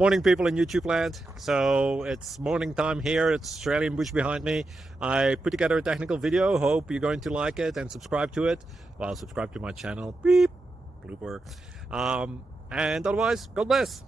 Morning, people in YouTube land. So it's morning time here. It's Australian bush behind me. I put together a technical video. Hope you're going to like it and subscribe to it. Well, subscribe to my channel. Beep, blooper. And otherwise, God bless.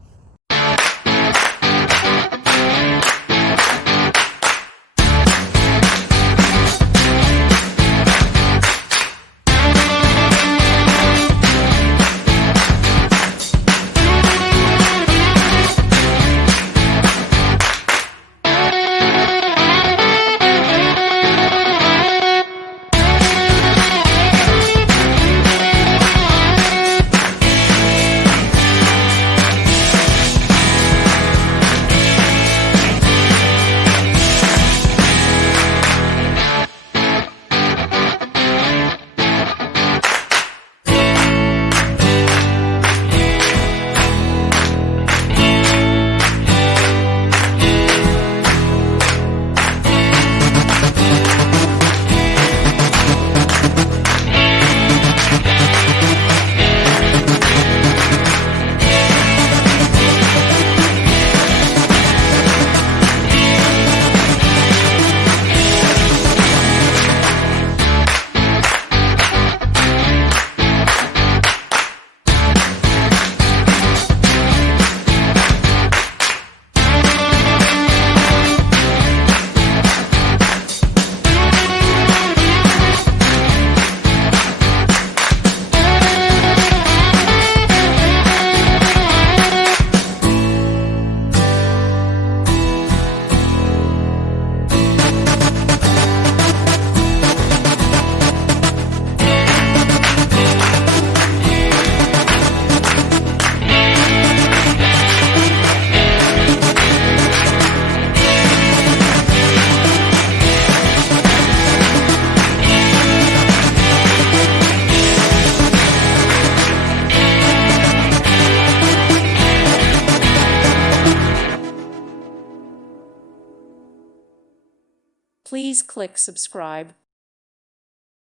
Please click subscribe.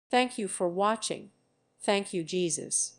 Thank you for watching. Thank you, Jesus.